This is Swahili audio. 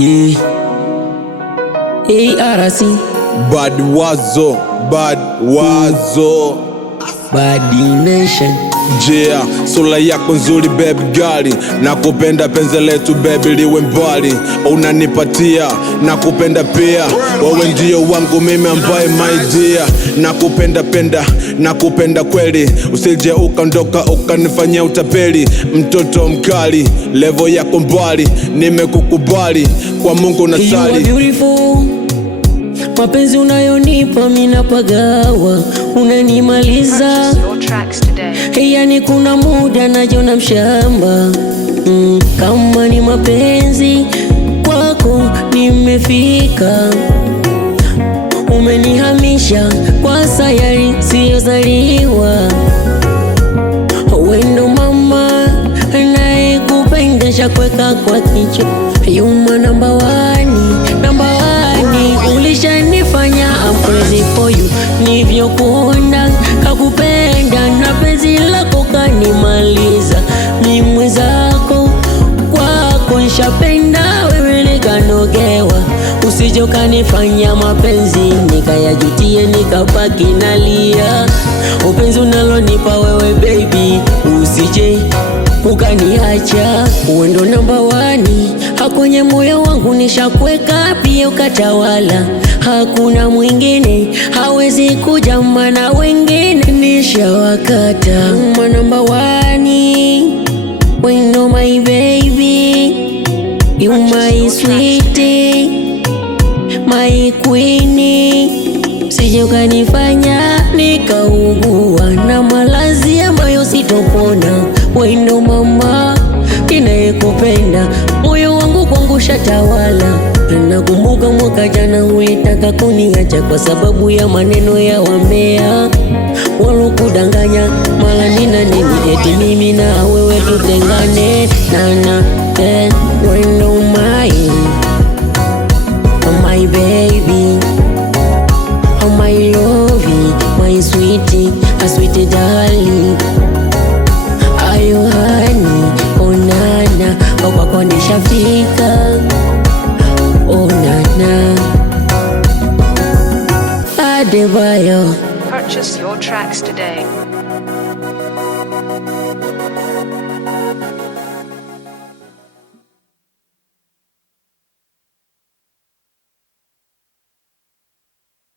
Yeah. ARC. Bad Wazo, Bad Wazo, Bad Nation. yeah. Sura yako nzuri baby gali, nakupenda penzi letu baby liwe mbali. Unanipatia, nakupenda pia, wewe ndio wangu mimi ambaye my dear. Nakupenda kweli, usije ukaondoka ukanifanyia utapeli. Mtoto mkali, level yako mbali, nimekukubali kwa Mungu nasali. You are beautiful. Mapenzi unayonipa mina pagawa, unanimaliza. Yani kuna muda najiona mshamba. Kama ni mapenzi kwako nimefika. Umenihamisha kwa sayari siyozaliwa. Wendo mama anayekupendesha kweka kwa kichwa. Yuma number one. Ulishanifanya I'm crazy for you. Nivyokuona kakupenda na penzi lako kanimaliza. Mimi zako kwako nshapenda, wewe nikanogewa. Usije ukanifanya mapenzi nikayajutie nikabaki nalia. Upenzi unalonipa wewe baby, usije ukaniacha. Wendo number one, hakwenye moyo wangu nishakweka, pia ukatawala. Hakuna mwingine hawezi kuja, mana wengine nishawakata. Number one, wendo my baby, you my sweetie, my queenie. Usije ukanifanya nikaugua na malazi ambayo sitopona. Wendo mama ninayekupenda, moyo wangu kwangu shatawala. Nakumbuka mwaka jana ulitaka kuniacha kwa sababu ya maneno ya wambea walokudanganya. Mala nina nini eti mimi na wewe tutengane. Wendo my baby, my lovey, my sweetie, a sweetie darling. Ayo honey, oh nana, kwako nishafika. Oh nana, Adebayo. Purchase your tracks today.